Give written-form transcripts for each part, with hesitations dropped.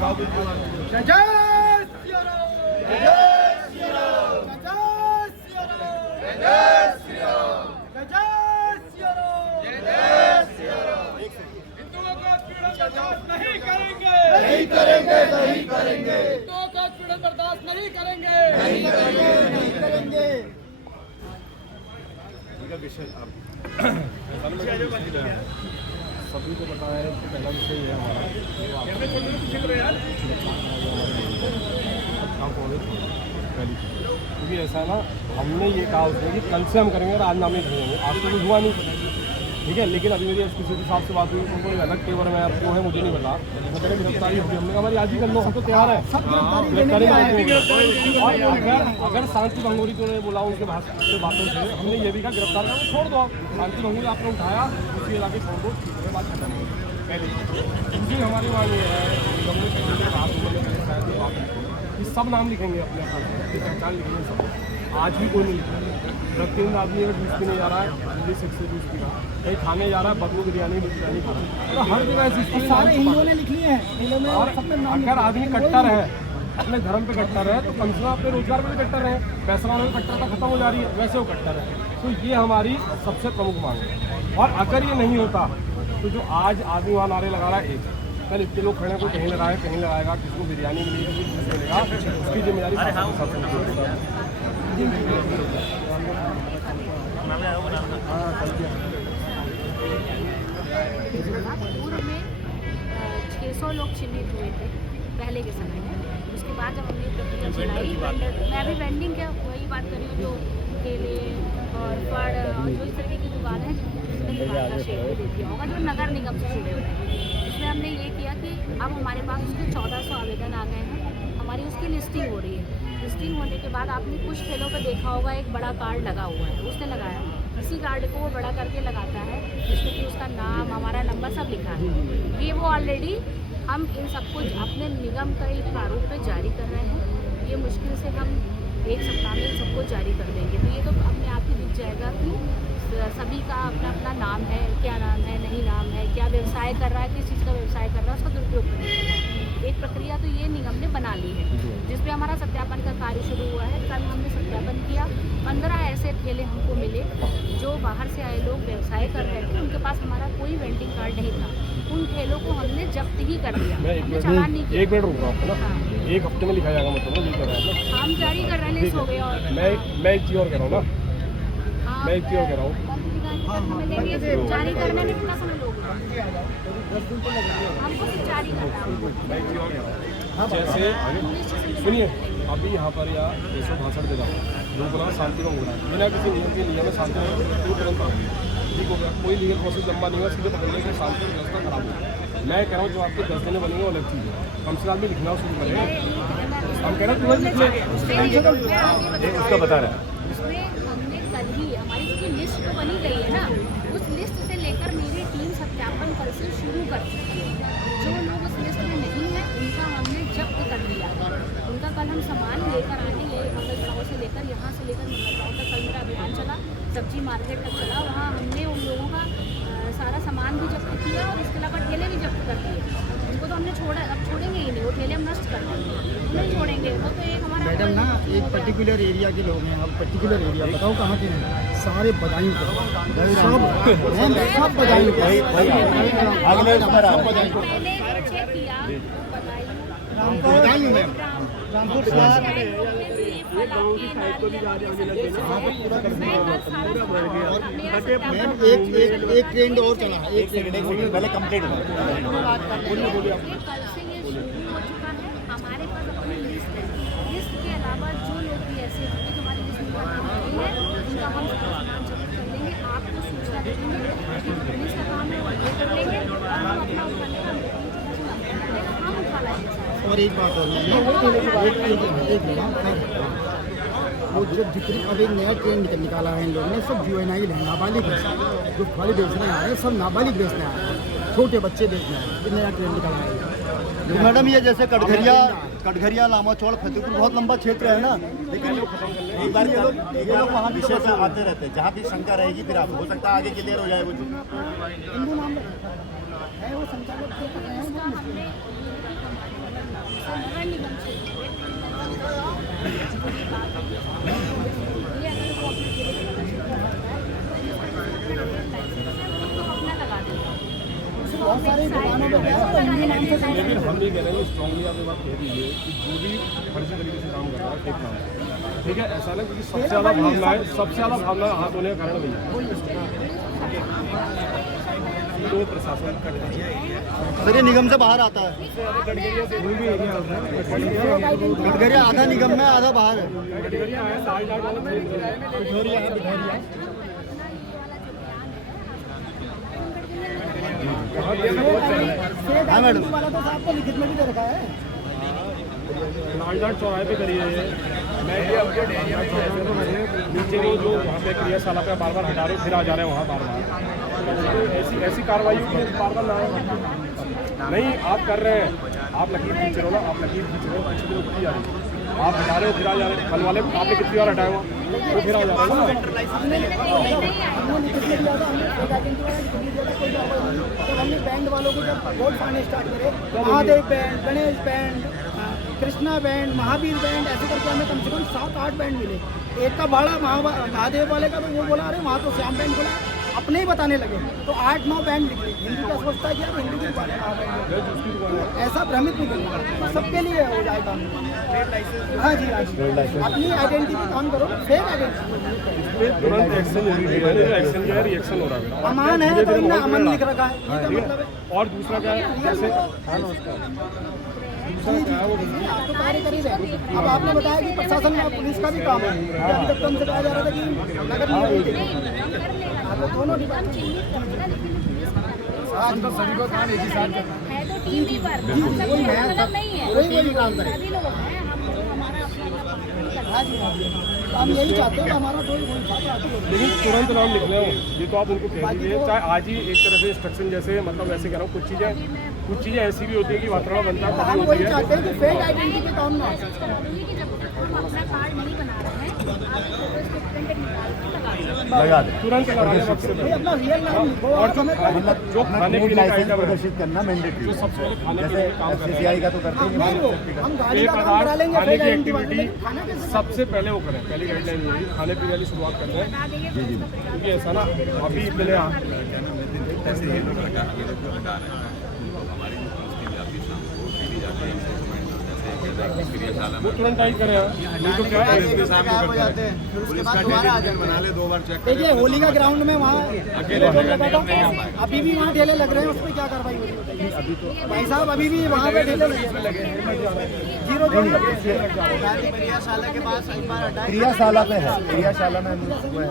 नहीं करेंगे, नहीं करेंगे, नहीं करेंगे, हिंदुओं का उत्पीड़न बर्दाश्त नहीं करेंगे, नहीं करेंगे, नहीं करेंगे। सभी को पता है कि पहला विषय ये हमारा क्योंकि ऐसा है ना, हमने ये कहा उसमें कि कल से हम करेंगे और आज नाम नहीं करेंगे। आज तो कुछ हुआ नहीं, ठीक है, लेकिन अभी मेरी एसपी साहब से बात हुई, उनको कोई अलग पेवर में अब क्यों है मुझे नहीं पता। मैं कह गिरफ्तारी होगी, हमने कहा हमारी आज ही कर लो, हम तो तैयार है। और अगर शांति भंगुरी तो ने बोला उनके बातों से, हमने ये भी कहा गिरफ्तार करना छोड़ दो, आप शांति भंगुरी आपने उठाया उसकी इलाके छोड़ दो, ठीक है, बात खत्म हो। पहले दूसरी हमारी बात ये है कि सब नाम लिखेंगे अपने पहचान लिखेंगे सब, आज भी कोई नहीं लिखा। 3 आदमी अगर डूस नहीं जा रहा है, दिल्ली 6 से डूस पीना, कहीं खाने जा रहा है, बदबू बिरयानी बिरयानी खा रहा है, मतलब हर जगह ऐसी सारे हिंदुओं ने लिख लिए हैं। और अगर आदमी कट्टर है, अपने धर्म पे कट्टर है, तो कम से कम अपने रोजगार में भी कट्टर है। पैसा वाले में कट्टरता खत्म हो जा रही है, वैसे वो कट्टर है। तो ये हमारी सबसे प्रमुख मांग है। और अगर ये नहीं होता तो जो आज आदमी वहाँ नारे लगा रहा है, एक कल इतने लोग खड़े हैं, कोई कहीं लगाए कहीं लगाएगा, किसी को बिरयानी मिलेगी, किसी को मिलेगा, उसकी जिम्मेदारी पूर्व में 600 लोग चिन्हित हुए थे पहले के समय में। उसके बाद जब हमने प्रक्रिया चलाई, मैं भी वेंडिंग क्या वही बात कर रही हूँ, जो केले और फड़ और जो इस तरीके की दुकान है जिसने दुकान का शेयर भी दे दिया होगा, जो नगर निगम से जुड़े हुए हैं। इसमें हमने ये किया कि अब हमारे पास उसके 1400 आवेदन आ गए हैं, हमारी उसकी लिस्टिंग हो रही है। लिस्टिंग होने के बाद आपने कुछ ठेलों पर देखा होगा एक बड़ा कार्ड लगा हुआ है, उसने लगाया, इसी कार्ड को वो बड़ा करके लगाता है जिसमें कि उसका नाम, हमारा नंबर सब लिखा है। ये वो ऑलरेडी हम इन सबको अपने निगम का एक प्रारूप पे जारी कर रहे हैं। ये मुश्किल से हम 1 सप्ताह में सबको जारी कर देंगे। तो ये तो अपने आप ही दिख जाएगा कि सभी का अपना अपना नाम है, क्या नाम है, नहीं नाम है, क्या व्यवसाय कर रहा है, किस चीज़ का व्यवसाय कर रहा है, उसका दुरुपयोग नहीं कर रहा है। एक प्रक्रिया तो ये निगम ने बना ली है, जिसपे हमारा सत्यापन का कार्य शुरू हुआ है। कल हमने सत्यापन किया, 15 ऐसे ठेले हमको मिले जो बाहर से आए लोग व्यवसाय कर रहे थे, उनके पास हमारा कोई वेंडिंग कार्ड नहीं था। उन ठेलों को हमने जब्त ही कर दिया, हमने चालान नहीं किया। एक मिनट रुक रहा हूँ ना, एक हफ्ते में लिखा जाएगा, मतलब ये कह रहा है ना, हम जारी कर रहे हैं, लिस्ट हो गए। और मैं एक चीज़ और कह रहा हूँ ना, मैं एक चीज़ और कह रहा हूँ, जारी करने में कितना समय लोगे? हमको सिर्फ जारी करना है। जैसे सुनिए, अभी यहाँ पर या 162 जगह लोग ना शांति में हो रहा है, बिना किसी नियम के नियम में शांति में तुरंत ठीक हो गया, कोई लीगल प्रोसेस लंबा नहीं हुआ, सीधे पकड़ने के शांति व्यवस्था खराब हो। मैं कह रहा हूँ जो आपके 10 दिन बनेंगे वो अलग चीज़ है, कम से कम भी लिखना शुरू करें। हम कह रहे हैं तुरंत लिख लें, उसका बता रहे हैं। उसमें हमने कल ही हमारी जो लिस्ट तो बनी गई है ना, उस लिस्ट से लेकर मेरी टीम सत्यापन कल से शुरू कर चुकी है। जो लोग उस लिस्ट में नहीं है उनका हमने जब्त कर लिया है। उनका कल हम सामान लेकर आए, ये मंगल गाँव से लेकर यहाँ से लेकर मंगल गाँव तक कल मेरा अभियान चला, सब्जी मार्केट तक चला। वहाँ हमने उन लोगों का सारा सामान भी जब्त किया और इसके अलावा ठेले भी जब्त कर दिए। उनको तो हमने छोड़ा, अब छोड़ेंगे ही नहीं, वो ठेले हम नष्ट कर देंगे, नहीं छोड़ेंगे। वो तो एक हमारा मैडम ना, एक पर्टिकुलर एरिया के लोग हैं। अब पर्टिकुलर एरिया बताओ कहाँ के हैं? सारे बदायूं के, सब बदायूं के, मैंने चेक किया, बदायूं में एक ट्रेंड और चला है, एक सेकंड पहले कंप्लीट हुआ। कल से ये शुरू हो चुका है। हमारे पास अपनी लिस्ट है, लिस्ट के अलावा जो लोग भी ऐसे होंगे जो हमारी लिस्ट में नहीं है उनका हम सामान जब्त कर लेंगे, आपको सूचना दे देंगे, पुलिस का काम है वो ये कर लेंगे और हम अपना उठाने का हम उठा लाएंगे। और एक बात और वो जो जितनी अब एक नया ट्रेंड निकाला है इन लोगों ने, सब जुवेनाइल है, नाबालिग है। जो फल बेचने आ रहे हैं सब नाबालिग बेचने आ रहे हैं, छोटे बच्चे बेचने आ रहे हैं। ये नया ट्रेंड निकाला है। तो मैडम ये जैसे कटघरिया लामाचौड़ फतेहपुर बहुत लंबा क्षेत्र है ना, लेकिन एक बार ये लोग वहाँ विषय से आते रहते हैं, जहाँ भी शंका रहेगी फिर आप हो सकता है आगे क्लियर हो जाए। वो हिंदू नाम है वो संचालक नगर निगम क्षेत्र में ये अगर वो अपने जिले के प्रदर्शन कर सकता है तो अपना लगा देगा। बहुत सारी दुकानों पे गए तो हिंदी नाम से लेकिन हम नहीं कह रहे हैं, स्ट्रांगली आप ये बात कह दीजिए कि जो भी फर्जी तरीके से काम कर रहा है फेक नाम है, ठीक है, ऐसा ना, क्योंकि सबसे ज़्यादा भावना हाथ होने का कारण वही है। तो प्रशासन सर ये निगम से बाहर आता है, कटघरिया आधा निगम में आधा बाहर है। हाँ मैडम, वाला तो साहब को लिखित में भी दे रखा है। लालघाट चौराहे पे करी है ये। मैं ये अपडेट नीचे वो जो वहाँ पे क्रियाशाला पे बार बार हटा रहे फिर आ जा रहे हैं वहाँ बार बार, ऐसी कार्रवाई को बार बार नहीं आप कर रहे हैं, आप लकीर खींच रहे हो ना, आप लकीर खींच रहे हो, अच्छी तरह की जा रही है, आप हटा रहे हो फिर आ जा रहे हैं, फल वाले आपने कितनी बार हटाया हुआ वो फिर आ जा रहे हो ना। जब हमने बैंड वालों को जब वोट पाने स्टार्ट करे, Mahadev band, Ganesh band, Krishna band, Mahavir band, ऐसे करके हमें कम से कम 7-8 बैंड मिले। एक का भाड़ा महादेव वाले का, तो वो बोला अरे वहाँ तो श्याम बैंड बोला, अपने ही बताने लगे, तो 8-9 बैंड निकले। हिंदी का सोचता है कि यार हिंदी की दुकान है, ऐसा भ्रमित नहीं करना, सबके लिए हो जाए काम। हाँ जी, हाँ जी, अपनी आइडेंटिटी काम करो, फेक आइडेंटिटी तुरंत एक्शन हो रही है, एक्शन क्या है, रिएक्शन हो रहा है। अमान है तो इनने अमन लिख रखा है, इसका मतलब है। और दूसरा क्या है, जैसे आप तो कार्य कर ही रहे। अब आपने बताया कि प्रशासन में पुलिस का भी काम है, अभी तक तो हमसे कहा जा रहा था कि नगर निगम के दोनों डिपार्टमेंट सभी को काम एक ही साथ है तो टीम ही पर मतलब नहीं है, वही काम करें। सभी लोग हैं, हम लोग हमारा अपना हाँ जी, हाँ जी, हम यही चाहते हैं कि हमारा कोई लेकिन तुरंत नाम लिख रहे हो, ये तो आप उनको कह दीजिए, चाहे आज ही एक तरह से इंस्ट्रक्शन जैसे, मतलब वैसे कह रहा हूँ, कुछ चीज़ें ऐसी भी होती है कि वातावरण बनता है, हम तभी वही होती है। चाहते हैं कि फेक आइडेंटिटी पे काम ना हो। करा दूंगी कि जब तक हम अपना कार्ड नहीं बना रहे हैं आप फोटो स्टेटमेंट निकाल के लगा दो। तुरंत लगाने वक्त से भाई अपना रियल नाम लिखो और और जो हमें जो खाने पीने का आइटम है, प्रदर्शित करना मैंडेटरी, जो सबसे पहले खाने जैसे पीने का काम कर रहे हैं, FCCI का तो करते ही नहीं नहीं। वो हम गाड़ी पेय का काम पदार्थ करा लेंगे, खाने फेक की आइडेंटिटी वाले, एक्टिविटी लेकिन खाना कैसे? सबसे पहले वो करें, पहली गाइडलाइन यही खाने पीने वाली शुरुआत करते हैं। क्योंकि ऐसा ना अभी इतने वो तुरंत टाइप करें, नहीं तो क्या है, देखिए होली का ग्राउंड में वहाँ अभी भी वहाँ ठेले लग रहे हैं, उस पर क्या कार्रवाई हो रही है भाई साहब? अभी भी वहाँ पे ठेले लगे हैं। 0 क्रियाशाला पे है, क्रियाशाला में वो है।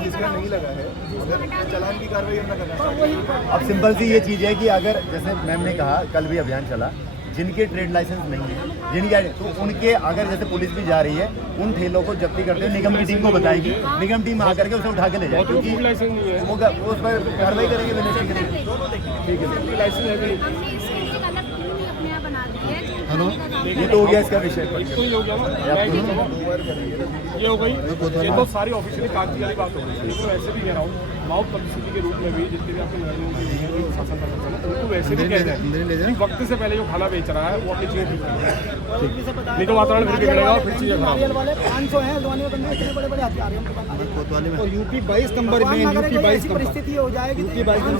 जिसका नहीं लगा है चालान की कार्रवाई हमने करना। अब सिंपल सी ये चीज़ है कि अगर जैसे मैम ने कहा, कल भी अभियान चला, जिनके ट्रेड लाइसेंस नहीं है, जिनके तो उनके अगर जैसे पुलिस भी जा रही है, उन ठेलों को जब्ती करते हुए निगम की टीम को बताएगी, निगम टीम आकर के उसे उठा के ले जाए, क्योंकि लाइसेंस नहीं है, वो उस पर कार्रवाई करेंगे विनिश्चित करेंगे। ठीक है, लाइसेंस है भी नहीं। हमने इसके लिए एक अलग टीम भी अपने यहाँ बना दी है। ये तो हो गया इसका विषय। तो ही हो गया ना, ये हो गई, ये तो सारी ऑफिशियली कागजी वाली बात हो गई। तो ऐसे भी कह रहा हूँ, माउथ पब्लिसिटी के रूप में भी जितने भी आपके निर्णयों के लिए शासन का है, उनको वैसे भी कह दें कि वक्त से पहले जो खाना बेच रहा है वो अपनी चीज़ें ठीक करें, नहीं तो वातावरण फिर बिगड़ेगा और फिर चीज़ें खराब। नारियल वाले 500 हैं, हल्द्वानी में बंदे इतने बड़े-बड़े हथियार हैं कोतवाली में। और यूपी 22 नंबर में, यूपी 22 परिस्थिति हो जाएगी, यूपी 22 नंबर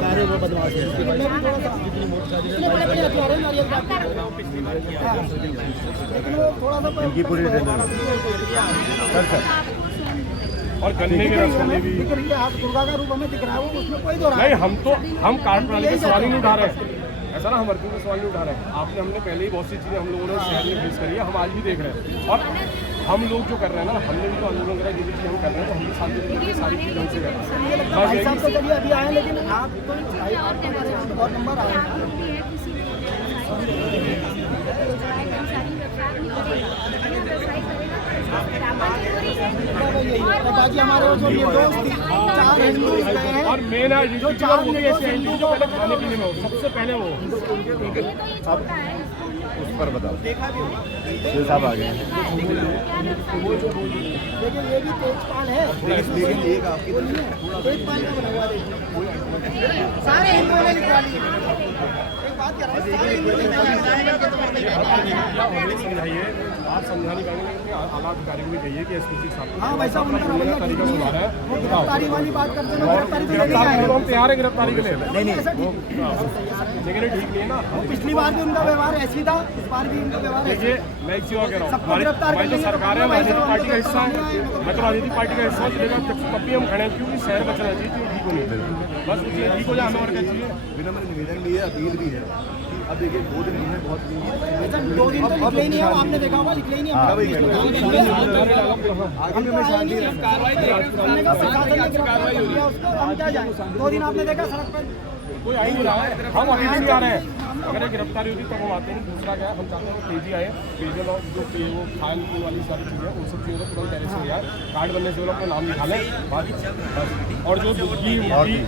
सारे वो बदमाश हैं, इतने बड़े-बड़े हथियार हैं नारियल का, लेकिन वो थोड़ा सा इनकी पूरी और गन्ने के रस में भी दिख रही है, हाथ दुर्गा का रूप हमें दिख रहा है, वो उसमें कोई दो नहीं, हम कार्ड प्रणाली के सवाल ही नहीं उठा रहे हैं, ऐसा ना हम वर्किंग का सवाल नहीं उठा रहे हैं। हमने पहले ही बहुत सी चीज़ें हम लोगों ने शहर में फेस करी है, हम आज भी देख रहे हैं। और हम लोग जो कर रहे हैं ना, हमने भी तो आंदोलन करा, जो भी चीज़ हम कर रहे हैं, तो हम भी शांति सारी चीज़ हमसे कर रहे हैं। भाई साहब तो चलिए अभी आए, लेकिन आप तो बहुत नंबर आए हैं। ताकि हमारे जो निर्दोष 4 हिंदू गए हैं और मेन है जो चार वो भी ऐसे हिंदू जो पहले खाने पीने में हो, सबसे पहले वो ये तो ये छोटा है उस पर बताओ। शिव साहब आ गए हैं। देखिए ये भी तेजपाल है, लेकिन एक आपकी तेजपाल का बना हुआ देखिए, सारे हिंदुओं ने लिखवा लिए। एक बात कह रहा हूँ, सारे हिंदुओं ने समझाइए, आप समझाने पाएंगे कि आला अधिकारी को भी कहिए कि एसपीसी साहब हाँ वैसा उनका तरीका रवैया ठीक नहीं सुधारा है। है। वो गिरफ्तारी वाली बात करते हैं, गिरफ्तारी तो लेने गिरफ्तार आए हम तैयार है गिरफ्तारी के लिए, नहीं ऐसा ठीक लेकिन ये ठीक नहीं है ना। पिछली बार भी उनका व्यवहार ऐसी था, इस बार भी उनका व्यवहार ऐसी देखिए मैं एक चीज और कह रहा हूँ, सबको गिरफ्तार हमारी कर जो लेंगे तो सरकार है भाई राजनीतिक साहब पार्टी का हिस्सा है, नहीं आएगा। मैं तो राजनीतिक पार्टी का हिस्सा चलेगा तब भी हम खड़े हैं, क्योंकि शहर बचना चाहिए, तो ठीक होनी चाहिए, बस उसके ठीक हो जाए हमें और क्या चाहिए। बिना मैंने निवेदन लिए अपील भी है। अब देखिए 2 दिन हमने बहुत ऐसा 2 दिन तो निकले ही नहीं है, वो आपने देखा होगा निकले ही नहीं है। हाँ, वही हम कह तो आगे भी मैं शांति रहूंगा। हमने कहा प्रशासन ने गिरफ्तार कर लिया उसको, हम क्या जाएं? 2 दिन आपने देखा सड़क पर कोई आ ही नहीं रहा है, हम अभी भी नहीं आ रहे हैं। अगर ये गिरफ्तारी होती तब हम आते हैं। दूसरा क्या है, हम चाहते हैं वो तेजी आए, पेयजल और जो वो खान पीने वाली सारी चीज़ें उन सब चीज़ों को तुरंत पहले से हो जाए, कार्ड बनने से वो लोग अपना नाम निकालें बस। और जो बुग्गी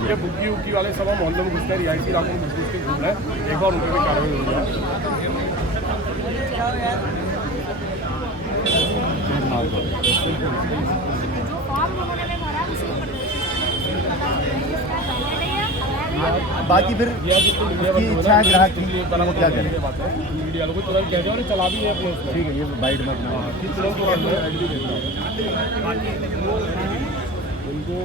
ये बुग्गी उग्गी वाले सब हम मोहल्लों में घुसते हैं, रिहायशी इलाकों में घुस के घूम रहे हैं, एक बार उनकी भी कार्रवाई हो जाए। जो फॉर्म उन्होंने में भरा उसके ऊपर बाकी फिर उसकी इच्छा है ग्राहक की, तो वो क्या करें? मीडिया लोग तुरंत कह दिया और चला भी है अपने उसमें। ठीक है, ये बाइट मत ना। तुरंत उनको